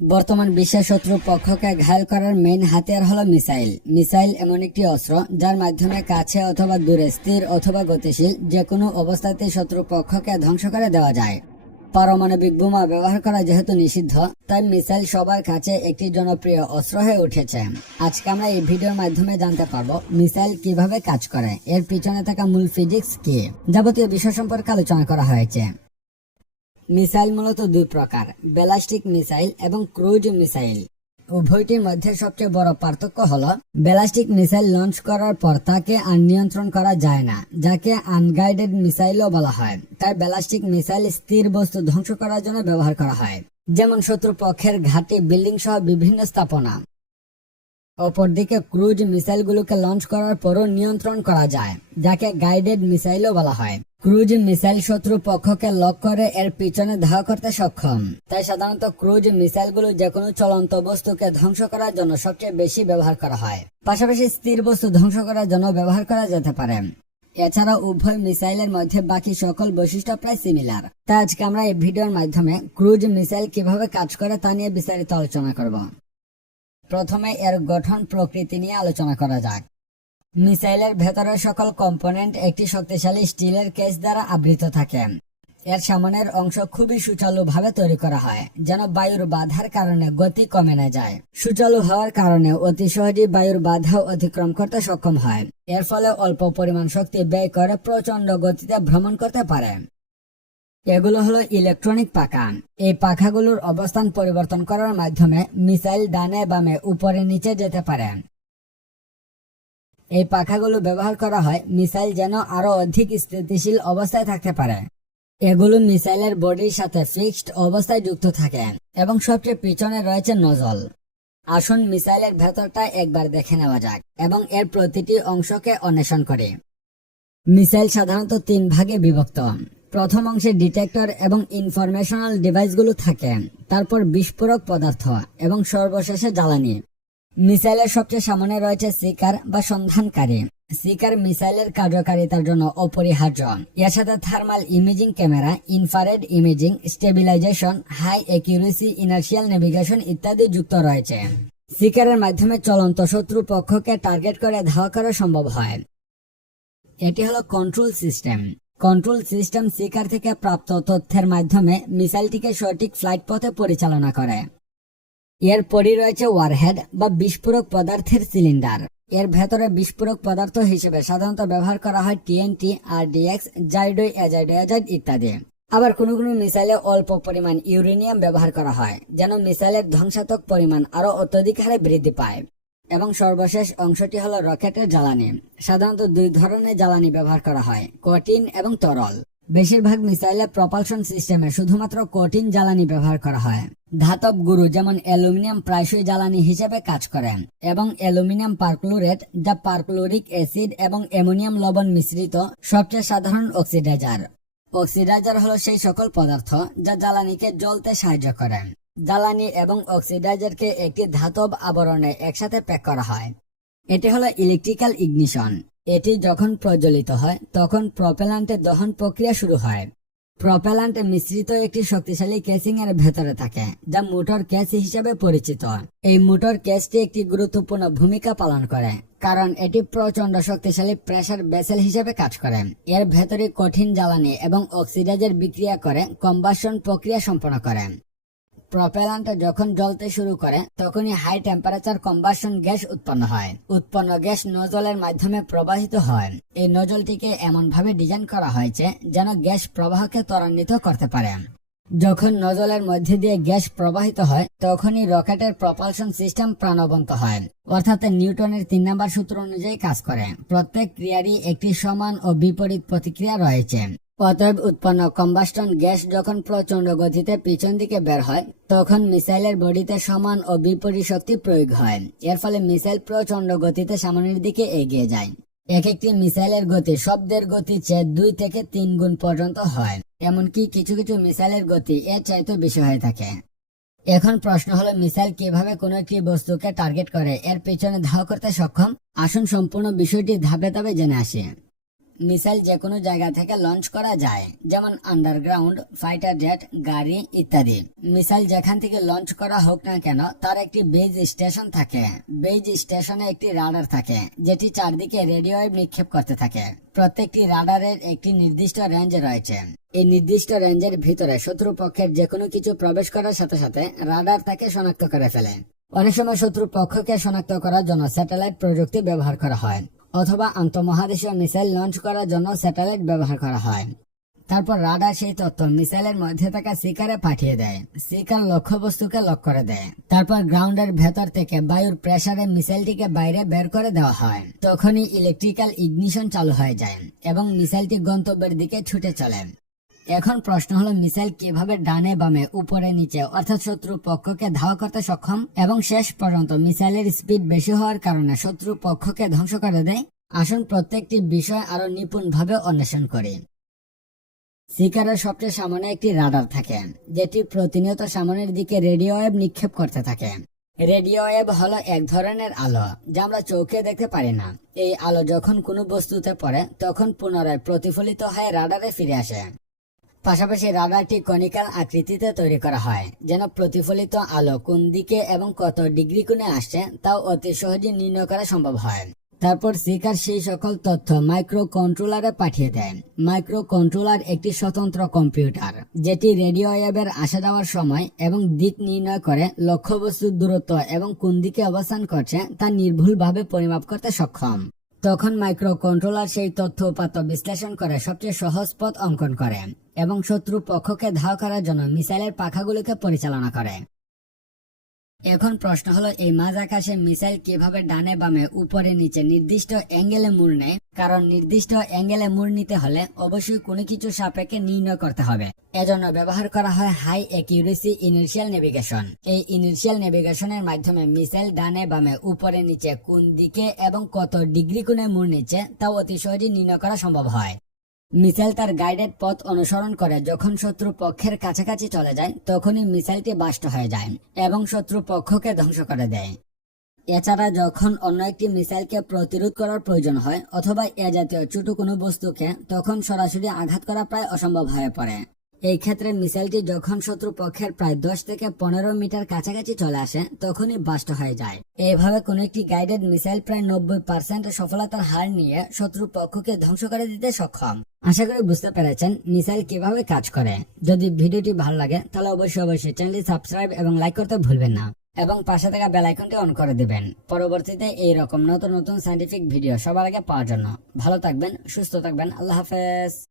বর্তমান বিশ্বের শত্রু পক্ষকে ঘায়েল করার মেইন হাতিয়ার হলো মিসাইল। মিসাইল এমন একটি অস্ত্র যার মাধ্যমে কাছে অথবা দূরে স্থির অথবা গতিশীল যে কোনো অবস্থাতেই শত্রু পক্ষকে ধ্বংস করে দেওয়া যায়। পারমাণবিক বোমা ব্যবহার করা যেহেতু নিষিদ্ধ, তাই মিসাইল সবার কাছে একটি জনপ্রিয় অস্ত্র হয়ে উঠেছে। আজকে আমরা এই ভিডিওর মাধ্যমে জানতে পারবো মিসাইল কিভাবে কাজ করে, এর পিছনে থাকা মূল ফিজিক্স কি, যাবতীয় বিষয় সম্পর্কে আলোচনা করা হয়েছে। মিসাইল মূলত দুই প্রকার, ব্যালিস্টিক মিসাইল এবং ক্রুজ মিসাইল। উভয়টির মধ্যে সবচেয়ে বড় পার্থক্য হলো ব্যালিস্টিক মিসাইল লঞ্চ করার পর তাকে আর নিয়ন্ত্রণ করা যায় না, যাকে আনগাইডেড মিসাইলও বলা হয়। তাই ব্যালিস্টিক মিসাইল স্থির বস্তু ধ্বংস করার জন্য ব্যবহার করা হয়, যেমন শত্রু পক্ষের ঘাঁটি, বিল্ডিং সহ বিভিন্ন স্থাপনা। অপরদিকে ক্রুজ মিসাইলগুলোকে লঞ্চ করার পরও নিয়ন্ত্রণ করা যায়, যাকে গাইডেড মিসাইলও বলা হয়। ক্রুজ মিসাইল শত্রু পক্ষকে লক করে এর পিছনে ধাওয়া করতে সক্ষম। তাই সাধারণত ক্রুজ মিসাইলগুলো যেকোনো চলন্ত বস্তুকে ধ্বংস করার জন্য সবচেয়ে বেশি ব্যবহার করা হয়। পাশাপাশি স্থির বস্তু ধ্বংস করার জন্য ব্যবহার করা যেতে পারে। এছাড়া উভয় মিসাইলের মধ্যে বাকি সকল বৈশিষ্ট্য প্রায় সিমিলার। তাই আজকে আমরা এই ভিডিওর মাধ্যমে ক্রুজ মিসাইল কিভাবে কাজ করে তা নিয়ে বিস্তারিত আলোচনা করব। প্রথমে এর গঠন প্রকৃতি নিয়ে আলোচনা করা যাক। মিসাইলের ভেতরের সকল কম্পোনেন্ট একটি শক্তিশালী স্টিলের কেস দ্বারা আবৃত থাকে। এর সামনের অংশ খুবই সুচালুভাবে তৈরি করা হয়, যেন বায়ুর বাধার কারণে গতি কমে না যায়। সুচালু হওয়ার কারণে অতি সহজেই বায়ুর বাধা অতিক্রম করতে সক্ষম হয়। এর ফলে অল্প পরিমাণ শক্তি ব্যয় করে প্রচন্ড গতিতে ভ্রমণ করতে পারে। এগুলো হলো ইলেকট্রনিক পাখা। এই পাখাগুলোর অবস্থান পরিবর্তন করার মাধ্যমে মিসাইল ডানে বামে উপরে নিচে যেতে পারে। এই পাখাগুলো ব্যবহার করা হয় মিসাইল যেন আরো অধিক স্থিতিশীল অবস্থায় থাকতে পারে। এগুলো মিসাইলের বডির সাথে ফিক্সড অবস্থায় যুক্ত থাকে এবং সবচেয়ে পিছনে রয়েছে নজল। আসুন মিসাইলের ভেতরটা একবার দেখে নেওয়া যাক এবং এর প্রতিটি অংশকে অন্বেষণ করি। মিসাইল সাধারণত 3 ভাগে বিভক্ত। প্রথম অংশে ডিটেক্টর এবং ইনফরমেশনাল ডিভাইসগুলো থাকে, তারপর বিস্ফোরক পদার্থ এবং সর্বশেষে জ্বালানি। মিসাইলের সবচেয়ে সামনে রয়েছে সিকার বা সন্ধানকারী। সিকার মিসাইলের কার্যকারিতার জন্য অপরিহার্য। এর সাথে thermal imaging camera, infrared imaging, stabilisation, high accuracy, inertial navigation ইত্যাদি যুক্ত রয়েছে। সিকারের মাধ্যমে চলন্ত শত্রু পক্ষকে টার্গেট করে ধাওয়া করা সম্ভব হয়। এটি হলো control system. Control system seeker থেকে প্রাপ্ত তথ্যের মাধ্যমে মিসাইলটিকে সঠিক ফ্লাইট পথে পরিচালনা করে। এরপরই রয়েছে ওয়ারহেড বা বিস্ফোরক পদার্থের সিলিন্ডার। এর ভেতরে বিস্ফোরক পদার্থ হিসেবে সাধারণত ব্যবহার করা হয় টিএনটি, আরডিএক্স, জাইডো, এজাইড ইত্যাদি। আবার কোনো কোনো মিসাইলে অল্প পরিমাণ ইউরেনিয়াম ব্যবহার করা হয়, যেন মিসাইলের ধ্বংসাত্মক পরিমাণ আরো অত্যধিক হারে বৃদ্ধি পায়। এবং সর্বশেষ অংশটি হলো রকেটের জ্বালানি। সাধারণত 2 ধরনের জ্বালানি ব্যবহার করা হয়, কঠিন এবং তরল। বেশিরভাগ মিসাইলে প্রপালশন সিস্টেমে শুধুমাত্র কঠিন জ্বালানি ব্যবহার করা হয়। ধাতব গুরু যেমন অ্যালুমিনিয়াম প্রায়শই জ্বালানি হিসেবে কাজ করে, এবং অ্যালুমিনিয়াম পারক্লোরেট যা পারক্লোরিক অ্যাসিড এবং অ্যামোনিয়াম লবণ মিশ্রিত সবচেয়ে সাধারণ অক্সিডাইজার। অক্সিডাইজার হলো সেই সকল পদার্থ যা জ্বালানিকে জ্বলতে সাহায্য করে। জ্বালানি এবং অক্সিডাইজারকে একটি ধাতব আবরণে একসাথে প্যাক করা হয়। এটি হলো ইলেকট্রিক্যাল ইগনিশন। এটি যখন প্রজ্বলিত হয় তখন প্রপেল্যান্টের দহন প্রক্রিয়া শুরু হয়। প্রপেল্যান্ট মিশ্রিত একটি শক্তিশালী কেসিং এর ভেতরে থাকে, যা মোটর কেস হিসেবে পরিচিত। এই মোটর কেসটি একটি গুরুত্বপূর্ণ ভূমিকা পালন করে, কারণ এটি প্রচন্ড শক্তিশালী প্রেসার ভেসেল হিসেবে কাজ করে। এর ভেতরে কঠিন জ্বালানি এবং অক্সিডাইজার বিক্রিয়া করে কম্বাসন প্রক্রিয়া সম্পন্ন করে। প্রপেল্যান্ট যখন জ্বলতে শুরু করে তখনই হাই টেম্পারেচার কম্বাসন গ্যাস উৎপন্ন হয়। উৎপন্ন গ্যাস নজলের মাধ্যমে প্রবাহিত হয়। এই নজলটিকে এমন ভাবে ডিজাইন করা হয়েছে যেন গ্যাস প্রবাহকে ত্বরান্বিত করতে পারে। যখন নজলের মধ্যে দিয়ে গ্যাস প্রবাহিত হয় তখনই রকেটের প্রপালশন সিস্টেম প্রাণবন্ত হয়, অর্থাৎ নিউটনের 3 নম্বর সূত্র অনুযায়ী কাজ করে। প্রত্যেক ক্রিয়ারই একটি সমান ও বিপরীত প্রতিক্রিয়া রয়েছে। অতএব উৎপন্ন কম্বাস্টন গ্যাস যখন প্রচন্ড গতিতে পিছন দিকে বের হয় তখন মিসাইলের বডিতে সমান ও বিপরীত শক্তি প্রয়োগ হয়। এর ফলে মিসাইল প্রচন্ড গতিতে সামনের দিকে এগিয়ে যায়। এক একটি মিসাইলের গতি শব্দের গতি চেয়ে 2 থেকে 3 গুণ পর্যন্ত হয়। এমনকি কিছু কিছু মিসাইলের গতি এর চাইতে বেশি হয়ে থাকে। এখন প্রশ্ন হলো মিসাইল কিভাবে কোনো একটি বস্তুকে টার্গেট করে এর পেছনে ধাওয়া করতে সক্ষম। আসুন সম্পূর্ণ বিষয়টি ধাপে ধাপে জেনে আসি। মিসাইল যে কোনো জায়গা থেকে লঞ্চ করা যায়, যেমন আন্ডারগ্রাউন্ড, ফাইটার জেট, গাড়ি ইত্যাদি। মিসাইল যেখান থেকে লঞ্চ করা হোক না কেন তার একটি বেজ স্টেশন থাকে। বেজ স্টেশনে একটি রাডার থাকে যেটি চারদিকে রেডিও ওয়েভ নিক্ষেপ করতে থাকে। প্রত্যেকটি রাডারের একটি নির্দিষ্ট রেঞ্জ রয়েছে। এই নির্দিষ্ট রেঞ্জের ভিতরে শত্রু পক্ষের যে কোনো কিছু প্রবেশ করার সাথে সাথে রাডার তাকে শনাক্ত করে ফেলে। অনেক সময় শত্রু পক্ষকে শনাক্ত করার জন্য স্যাটেলাইট প্রযুক্তি ব্যবহার করা হয়, অথবা আন্তঃমহাদেশীয় মিসাইল লঞ্চ করার জন্য স্যাটেলাইট ব্যবহার করা হয়। তারপর রাডার সেই তথ্য মিসাইলের মধ্যে থাকা সিকারে পাঠিয়ে দেয়। সিকার লক্ষ্যবস্তুকে লক করে দেয়। তারপর গ্রাউন্ডের ভেতর থেকে বায়ুর প্রেসারে মিসাইলটিকে বাইরে বের করে দেওয়া হয়। তখনই ইলেকট্রিক্যাল ইগনিশন চালু হয়ে যায় এবং মিসাইলটি গন্তব্যের দিকে ছুটে চলে। এখন প্রশ্ন হলো, মিসাইল কিভাবে ডানে বামে উপরে নিচে অর্থাৎ শত্রু পক্ষকে ধাওয়া করতে সক্ষম এবং শেষ পর্যন্ত মিসাইলের স্পিড বেশি হওয়ার কারণে শত্রু পক্ষকে ধ্বংস করে দেয়? আসুন প্রত্যেকটি বিষয় আরো নিপুণভাবে অন্বেষণ করি। সিকারের সবচেয়ে সামনে একটি রাডার থাকে যেটি প্রতিনিয়ত সামনের দিকে রেডিও ওয়েভ নিক্ষেপ করতে থাকে। রেডিও ওয়েভ হলো এক ধরনের আলো যা আমরা চোখে দেখতে পারি না। এই আলো যখন কোনো বস্তুতে পড়ে তখন পুনরায় প্রতিফলিত হয়ে রাডারে ফিরে আসে। পাশাপাশি রাডারটি কনিক্যাল আকৃতিতে তৈরি করা হয় যেন প্রতিফলিত আলো কোন দিকে এবং কত ডিগ্রি কোণে আসছে তাও অতি সহজে নির্ণয় করা সম্ভব হয়। তারপর সিকার সেই সকল তথ্য মাইক্রো কন্ট্রোলারে পাঠিয়ে দেয়। মাইক্রো কন্ট্রোলার একটি স্বতন্ত্র কম্পিউটার যেটি রেডিও ওয়েভের আসা যাওয়ার সময় এবং দিক নির্ণয় করে লক্ষ্যবস্তুর দূরত্ব এবং কোন দিকে অবস্থান করছে তা নির্ভুলভাবে পরিমাপ করতে সক্ষম। তখন মাইক্রো কন্ট্রোলার সেই তথ্য উপাত্ত বিশ্লেষণ করে সবচেয়ে সহজ পথ অঙ্কন করে এবং শত্রু পক্ষকে ধাওয়া করার জন্য মিসাইলের পাখাগুলিকে পরিচালনা করে। এখন প্রশ্ন হলো, এই মাঝ আকাশে মিসাইল কিভাবে ডানে বামে উপরে নিচে নির্দিষ্ট অ্যাঙ্গেলে মোড় নেয়? কারণ নির্দিষ্ট অ্যাঙ্গেলে মোড় নিতে হলে অবশ্যই কোনো কিছু সাপেক্ষে নির্ণয় করতে হবে। এজন্য ব্যবহার করা হয় হাই অ্যাকিউরেসি ইনার্শিয়াল নেভিগেশন। এই ইনার্শিয়াল নেভিগেশনের মাধ্যমে মিসাইল ডানে বামে উপরে নিচে কোন দিকে এবং কত ডিগ্রি কোণে মোড় নিচ্ছে তাও অতি সহজে নির্ণয় করা সম্ভব হয়। মিসাইল তার গাইডেড পথ অনুসরণ করে যখন শত্রু পক্ষের কাছাকাছি চলে যায় তখনই মিসাইলটি বাস্ট হয়ে যায় এবং শত্রু পক্ষকে ধ্বংস করে দেয়। এছাড়া যখন অন্য একটি মিসাইলকে প্রতিরোধ করার প্রয়োজন হয় অথবা এ জাতীয় ছোট কোনো বস্তুকে, তখন সরাসরি আঘাত করা প্রায় অসম্ভব হয়ে পড়ে। এই ক্ষেত্রে মিসাইলটি যখন শত্রু পক্ষের প্রায় 10 থেকে 15 মিটার কাছাকাছি চলে আসে তখনই বাস্ট হয়ে যায়। এইভাবে কোন একটি গাইডেড মিসাইল প্রায় 90% সফলতার হার নিয়ে শত্রু পক্ষকে ধ্বংস করে দিতে সক্ষম। আশা করি বুঝতে পেরেছেন মিসাইল কিভাবে কাজ করে। যদি ভিডিওটি ভালো লাগে তাহলে অবশ্যই চ্যানেলটি সাবস্ক্রাইব এবং লাইক করতে ভুলবেন না এবং পাশে থাকা বেল আইকনটি অন করে দিবেন পরবর্তীতে এইরকম নতুন নতুন সায়েন্টিফিক ভিডিও সবার আগে পাওয়ার জন্য। ভালো থাকবেন, সুস্থ থাকবেন। আল্লাহ হাফেজ।